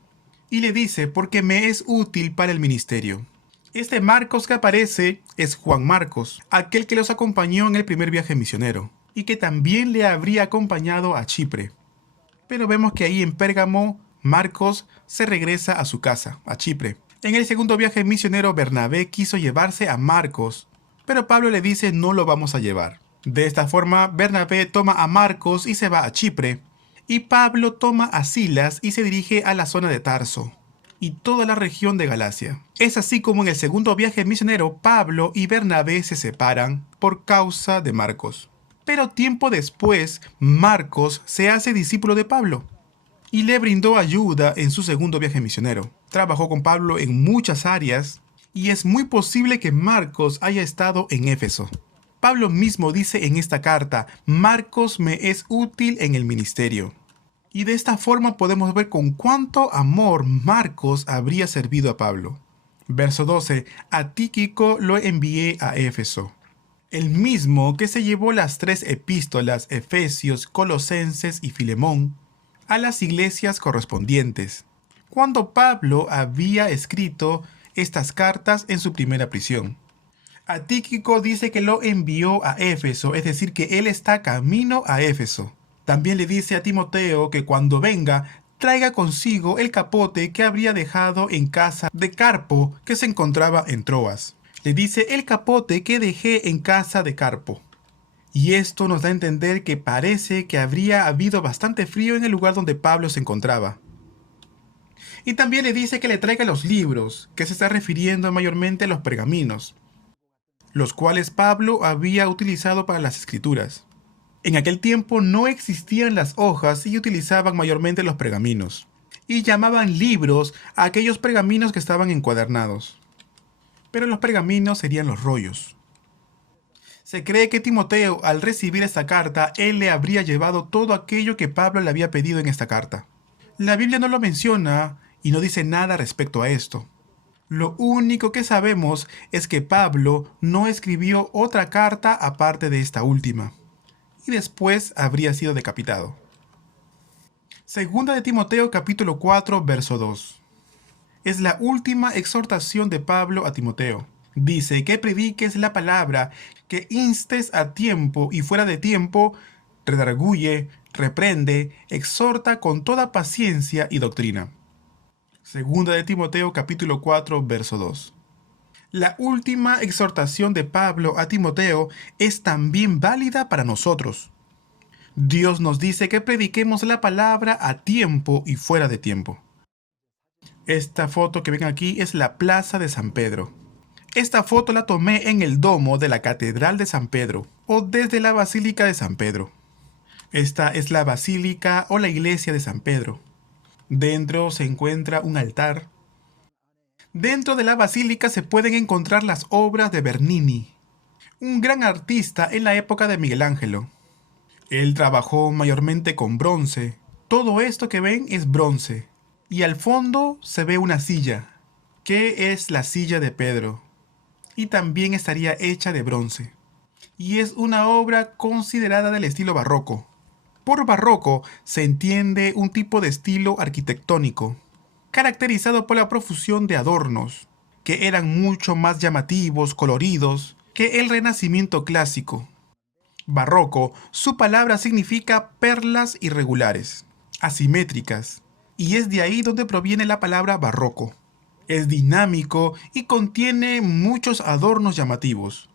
Y le dice: porque me es útil para el ministerio. Este Marcos que aparece es Juan Marcos, aquel que los acompañó en el primer viaje misionero, y que también le habría acompañado a Chipre. Pero vemos que ahí en Pérgamo, Marcos se regresa a su casa, a Chipre. En el segundo viaje misionero, Bernabé quiso llevarse a Marcos, pero Pablo le dice: no lo vamos a llevar. De esta forma, Bernabé toma a Marcos y se va a Chipre. y Pablo toma a Silas y se dirige a la zona de Tarso y toda la región de Galacia. Es así como en el segundo viaje misionero Pablo y Bernabé se separan por causa de Marcos. Pero tiempo después, Marcos se hace discípulo de Pablo y le brindó ayuda en su segundo viaje misionero. Trabajó con Pablo en muchas áreas y es muy posible que Marcos haya estado en Éfeso. Pablo mismo dice en esta carta: Marcos me es útil en el ministerio. Y de esta forma podemos ver con cuánto amor Marcos habría servido a Pablo. Verso 12. A Tíquico lo envié a Éfeso. El mismo que se llevó las 3 epístolas, Efesios, Colosenses y Filemón, a las iglesias correspondientes, cuando Pablo había escrito estas cartas en su primera prisión. A Tíquico dice que lo envió a Éfeso, es decir, que él está camino a Éfeso. También le dice a Timoteo que cuando venga, traiga consigo el capote que habría dejado en casa de Carpo, que se encontraba en Troas. Le dice: el capote que dejé en casa de Carpo. Y esto nos da a entender que parece que habría habido bastante frío en el lugar donde Pablo se encontraba. Y también le dice que le traiga los libros, que se está refiriendo mayormente a los pergaminos, los cuales Pablo había utilizado para las escrituras. En aquel tiempo no existían las hojas y utilizaban mayormente los pergaminos, y llamaban libros a aquellos pergaminos que estaban encuadernados. Pero los pergaminos serían los rollos. Se cree que Timoteo, al recibir esta carta, él le habría llevado todo aquello que Pablo le había pedido en esta carta. La Biblia no lo menciona y no dice nada respecto a esto. Lo único que sabemos es que Pablo no escribió otra carta aparte de esta última, y después habría sido decapitado. Segunda de Timoteo capítulo 4 verso 2. Es la última exhortación de Pablo a Timoteo. Dice que prediques la palabra, que instes a tiempo y fuera de tiempo, redarguye, reprende, exhorta con toda paciencia y doctrina. Segunda de Timoteo capítulo 4 verso 2. La última exhortación de Pablo a Timoteo es también válida para nosotros. Dios nos dice que prediquemos la palabra a tiempo y fuera de tiempo. Esta foto que ven aquí es la Plaza de San Pedro. Esta foto la tomé en el domo de la Catedral de San Pedro o desde la Basílica de San Pedro. Esta es la Basílica o la Iglesia de San Pedro. Dentro se encuentra un altar. Dentro de la basílica se pueden encontrar las obras de Bernini, un gran artista en la época de Miguel Ángelo. Él trabajó mayormente con bronce. Todo esto que ven es bronce. Y al fondo se ve una silla, que es la silla de Pedro. Y también estaría hecha de bronce. Y es una obra considerada del estilo barroco. Por barroco se entiende un tipo de estilo arquitectónico, caracterizado por la profusión de adornos, que eran mucho más llamativos, coloridos, que el Renacimiento clásico. Barroco, su palabra significa perlas irregulares, asimétricas, y es de ahí donde proviene la palabra barroco. Es dinámico y contiene muchos adornos llamativos.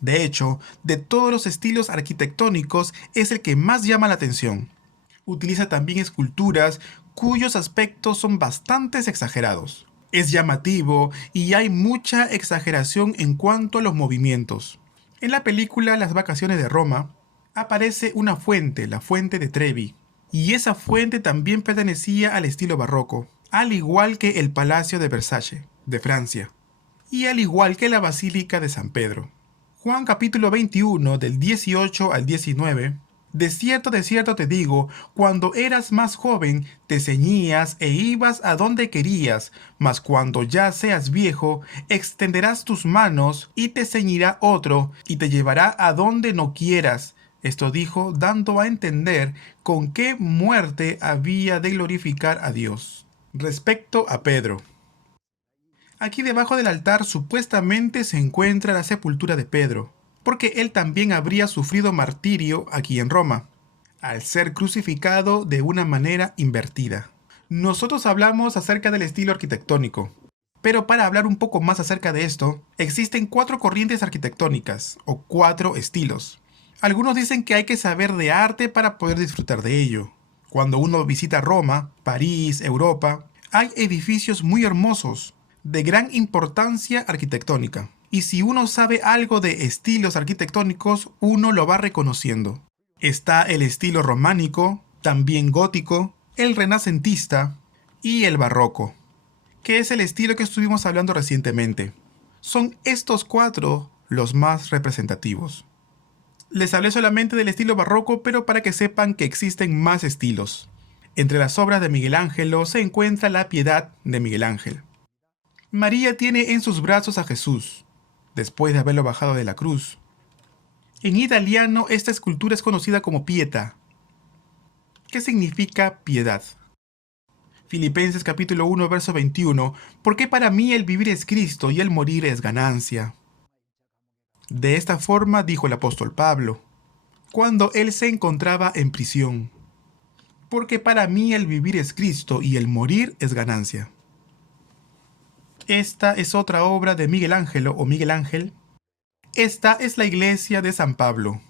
De hecho, de todos los estilos arquitectónicos es el que más llama la atención. Utiliza también esculturas cuyos aspectos son bastante exagerados. Es llamativo y hay mucha exageración en cuanto a los movimientos. En la película Las vacaciones de Roma aparece una fuente, la fuente de Trevi, y esa fuente también pertenecía al estilo barroco, al igual que el Palacio de Versalles, de Francia, y al igual que la Basílica de San Pedro. Juan capítulo 21 del 18 al 19. De cierto te digo, cuando eras más joven, te ceñías e ibas a donde querías, mas cuando ya seas viejo, extenderás tus manos y te ceñirá otro, y te llevará a donde no quieras. Esto dijo, dando a entender con qué muerte había de glorificar a Dios. Respecto a Pedro. Aquí debajo del altar supuestamente se encuentra la sepultura de Pedro, porque él también habría sufrido martirio aquí en Roma, al ser crucificado de una manera invertida. Nosotros hablamos acerca del estilo arquitectónico, pero para hablar un poco más acerca de esto, existen 4 corrientes arquitectónicas, o 4 estilos. Algunos dicen que hay que saber de arte para poder disfrutar de ello. Cuando uno visita Roma, París, Europa, hay edificios muy hermosos, de gran importancia arquitectónica. Y si uno sabe algo de estilos arquitectónicos, uno lo va reconociendo. Está el estilo románico, también gótico, el renacentista y el barroco, que es el estilo que estuvimos hablando recientemente. Son estos cuatro los más representativos. Les hablé solamente del estilo barroco, pero para que sepan que existen más estilos. Entre las obras de Miguel Ángel se encuentra La Piedad de Miguel Ángel. María tiene en sus brazos a Jesús, después de haberlo bajado de la cruz. En italiano, esta escultura es conocida como Pietà, que significa piedad. Filipenses capítulo 1, verso 21, porque para mí el vivir es Cristo y el morir es ganancia. De esta forma dijo el apóstol Pablo, cuando él se encontraba en prisión, porque para mí el vivir es Cristo y el morir es ganancia. Esta es otra obra de Miguel Ángel o Miguel Ángel. Esta es la iglesia de San Pablo.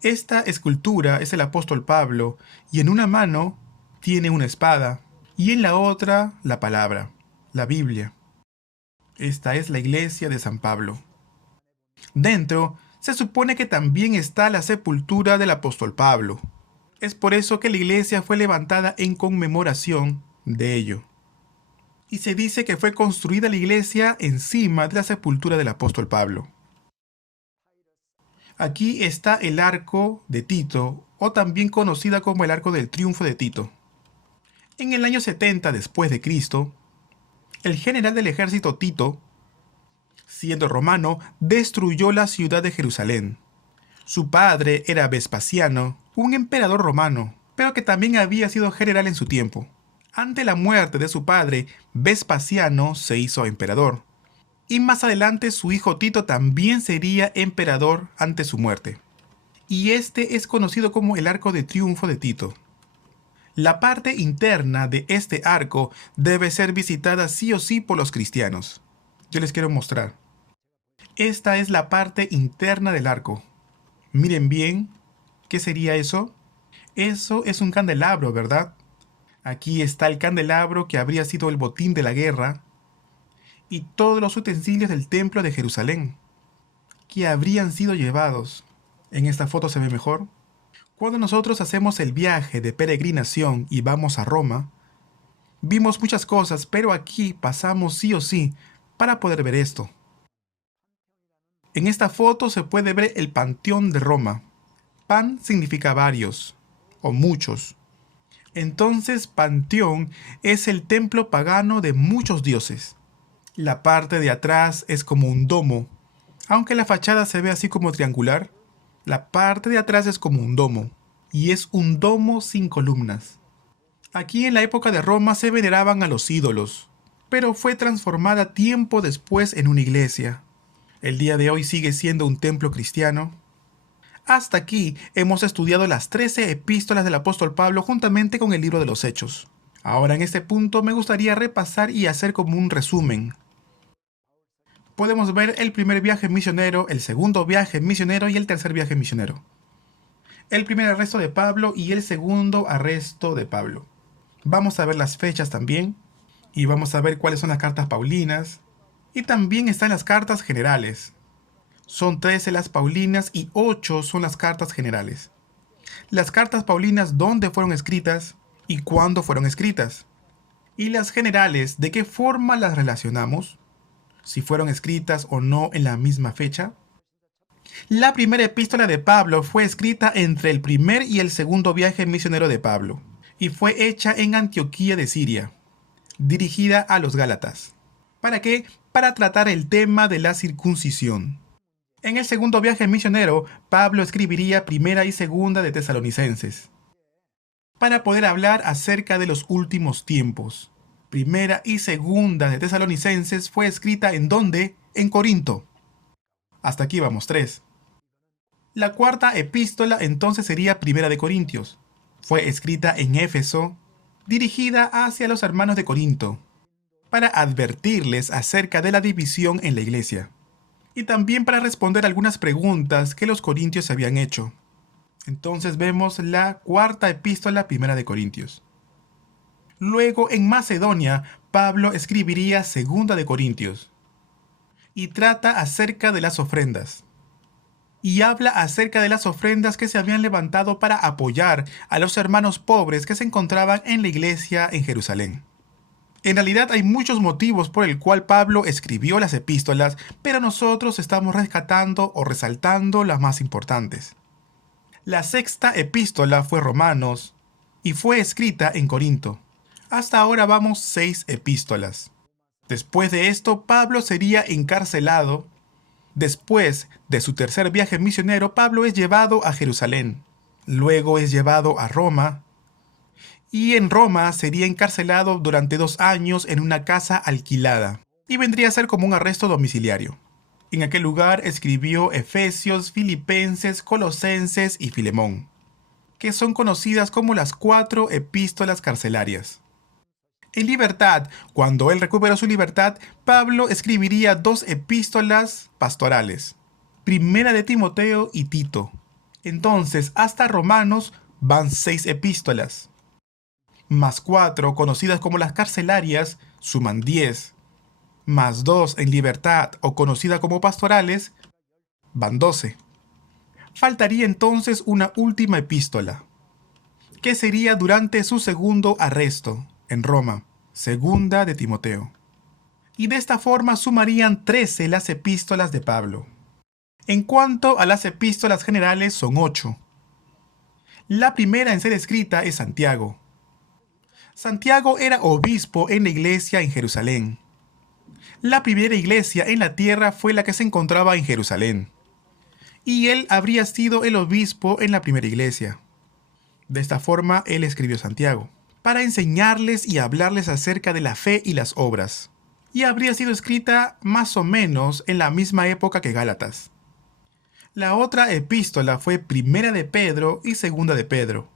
Esta escultura es el apóstol Pablo y en una mano tiene una espada y en la otra la palabra, la Biblia. Esta es la iglesia de San Pablo. Dentro se supone que también está la sepultura del apóstol Pablo. Es por eso que la iglesia fue levantada en conmemoración de ello. Y se dice que fue construida la iglesia encima de la sepultura del apóstol Pablo. Aquí está el arco de Tito, o también conocida como el arco del triunfo de Tito. En el año 70 después de Cristo, el general del ejército Tito, siendo romano, destruyó la ciudad de Jerusalén. Su padre era Vespasiano, un emperador romano, pero que también había sido general en su tiempo. Ante la muerte de su padre, Vespasiano se hizo emperador. Y más adelante su hijo Tito también sería emperador ante su muerte. Y este es conocido como el arco de triunfo de Tito. La parte interna de este arco debe ser visitada sí o sí por los cristianos. Yo les quiero mostrar. Esta es la parte interna del arco. Miren bien, ¿qué sería eso? Eso es un candelabro, ¿verdad? Aquí está el candelabro que habría sido el botín de la guerra y todos los utensilios del templo de Jerusalén que habrían sido llevados. En esta foto se ve mejor. Cuando nosotros hacemos el viaje de peregrinación y vamos a Roma, vimos muchas cosas, pero aquí pasamos sí o sí para poder ver esto. En esta foto se puede ver el Panteón de Roma. Pan significa varios o muchos. Entonces, panteón es el templo pagano de muchos dioses. La parte de atrás es como un domo. Aunque la fachada se ve así como triangular, la parte de atrás es como un domo. Y es un domo sin columnas. Aquí en la época de Roma se veneraban a los ídolos, pero fue transformada tiempo después en una iglesia. El día de hoy sigue siendo un templo cristiano. Hasta aquí hemos estudiado las 13 epístolas del apóstol Pablo juntamente con el libro de los Hechos. Ahora en este punto me gustaría repasar y hacer como un resumen. Podemos ver el primer viaje misionero, el segundo viaje misionero y el tercer viaje misionero. El primer arresto de Pablo y el segundo arresto de Pablo. Vamos a ver las fechas también y vamos a ver cuáles son las cartas paulinas y también están las cartas generales. Son 13 las paulinas y 8 son las cartas generales. Las cartas paulinas, ¿dónde fueron escritas y cuándo fueron escritas? Y las generales, ¿de qué forma las relacionamos? Si fueron escritas o no en la misma fecha. La primera epístola de Pablo fue escrita entre el primer y el segundo viaje misionero de Pablo, y fue hecha en Antioquía de Siria, dirigida a los Gálatas. ¿Para qué? Para tratar el tema de la circuncisión. En el segundo viaje misionero, Pablo escribiría primera y segunda de Tesalonicenses, para poder hablar acerca de los últimos tiempos. Primera y segunda de Tesalonicenses fue escrita ¿en dónde? En Corinto. Hasta aquí vamos 3. La cuarta epístola entonces sería Primera de Corintios. Fue escrita en Éfeso, dirigida hacia los hermanos de Corinto, para advertirles acerca de la división en la iglesia, y también para responder algunas preguntas que los corintios se habían hecho. Entonces vemos la cuarta epístola primera de Corintios. Luego en Macedonia, Pablo escribiría segunda de Corintios y trata acerca de las ofrendas. Y habla acerca de las ofrendas que se habían levantado para apoyar a los hermanos pobres que se encontraban en la iglesia en Jerusalén. En realidad hay muchos motivos por el cual Pablo escribió las epístolas, pero nosotros estamos rescatando o resaltando las más importantes. La sexta epístola fue Romanos y fue escrita en Corinto. Hasta ahora vamos 6 epístolas. Después de esto, Pablo sería encarcelado. Después de su tercer viaje misionero, Pablo es llevado a Jerusalén. Luego es llevado a Roma. Y en Roma sería encarcelado durante 2 años en una casa alquilada. Y vendría a ser como un arresto domiciliario. En aquel lugar escribió Efesios, Filipenses, Colosenses y Filemón, que son conocidas como las 4 epístolas carcelarias. En libertad, cuando él recuperó su libertad, Pablo escribiría 2 epístolas pastorales, Primera de Timoteo y Tito. Entonces, hasta Romanos van 6 epístolas, más 4 conocidas como las carcelarias, suman 10, más 2 en libertad o conocida como pastorales, van 12. Faltaría entonces una última epístola, que sería durante su segundo arresto en Roma, segunda de Timoteo. Y de esta forma sumarían 13 las epístolas de Pablo. En cuanto a las epístolas generales, son 8. La primera en ser escrita es Santiago. Santiago era obispo en la iglesia en Jerusalén. La primera iglesia en la tierra fue la que se encontraba en Jerusalén. Y él habría sido el obispo en la primera iglesia. De esta forma, él escribió Santiago, para enseñarles y hablarles acerca de la fe y las obras. Y habría sido escrita más o menos en la misma época que Gálatas. La otra epístola fue Primera de Pedro y Segunda de Pedro,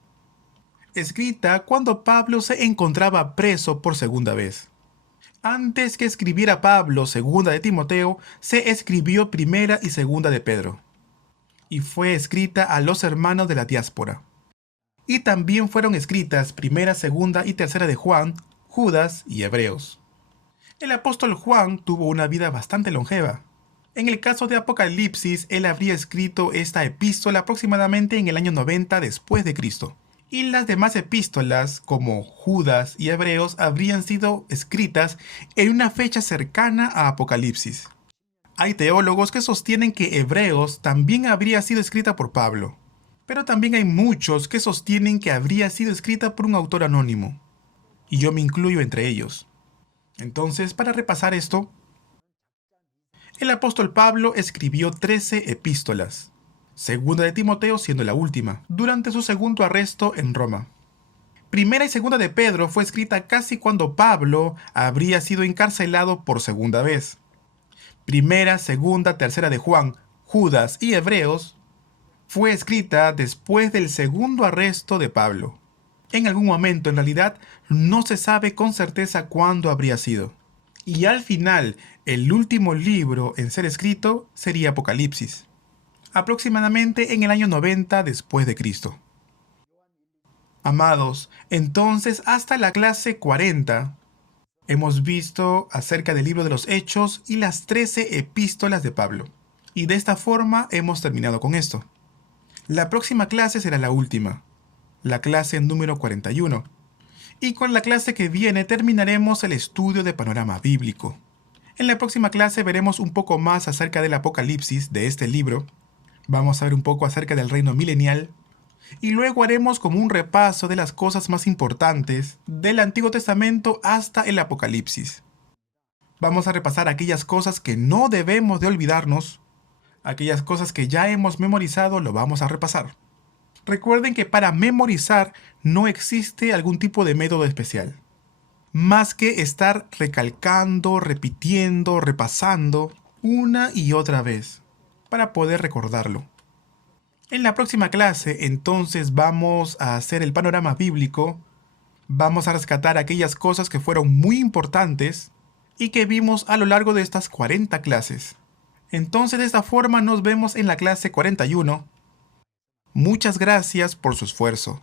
escrita cuando Pablo se encontraba preso por segunda vez. Antes que escribiera Pablo Segunda de Timoteo, se escribió Primera y Segunda de Pedro, y fue escrita a los hermanos de la diáspora. Y también fueron escritas Primera, Segunda y Tercera de Juan, Judas y Hebreos. El apóstol Juan tuvo una vida bastante longeva. En el caso de Apocalipsis, él habría escrito esta epístola aproximadamente en el año 90 después de Cristo. Y las demás epístolas, como Judas y Hebreos, habrían sido escritas en una fecha cercana a Apocalipsis. Hay teólogos que sostienen que Hebreos también habría sido escrita por Pablo, pero también hay muchos que sostienen que habría sido escrita por un autor anónimo, y yo me incluyo entre ellos. Entonces, para repasar esto, el apóstol Pablo escribió 13 epístolas, Segunda de Timoteo siendo la última, durante su segundo arresto en Roma. Primera y Segunda de Pedro fue escrita casi cuando Pablo habría sido encarcelado por segunda vez. Primera, Segunda, Tercera de Juan, Judas y Hebreos fue escrita después del segundo arresto de Pablo. En algún momento, en realidad, no se sabe con certeza cuándo habría sido. Y al final, el último libro en ser escrito sería Apocalipsis, aproximadamente en el año 90 después de Cristo. Amados, entonces hasta la clase 40 hemos visto acerca del libro de los Hechos y las 13 epístolas de Pablo. Y de esta forma hemos terminado con esto. La próxima clase será la última, la clase número 41. Y con la clase que viene terminaremos el estudio de panorama bíblico. En la próxima clase veremos un poco más acerca del Apocalipsis de este libro. Vamos a ver un poco acerca del reino milenial. Y luego haremos como un repaso de las cosas más importantes del Antiguo Testamento hasta el Apocalipsis. Vamos a repasar aquellas cosas que no debemos de olvidarnos. Aquellas cosas que ya hemos memorizado lo vamos a repasar. Recuerden que para memorizar no existe algún tipo de método especial, más que estar recalcando, repitiendo, repasando una y otra vez para poder recordarlo. En la próxima clase, entonces, vamos a hacer el panorama bíblico. Vamos a rescatar aquellas cosas que fueron muy importantes y que vimos a lo largo de estas 40 clases. Entonces, de esta forma nos vemos en la clase 41. Muchas gracias por su esfuerzo.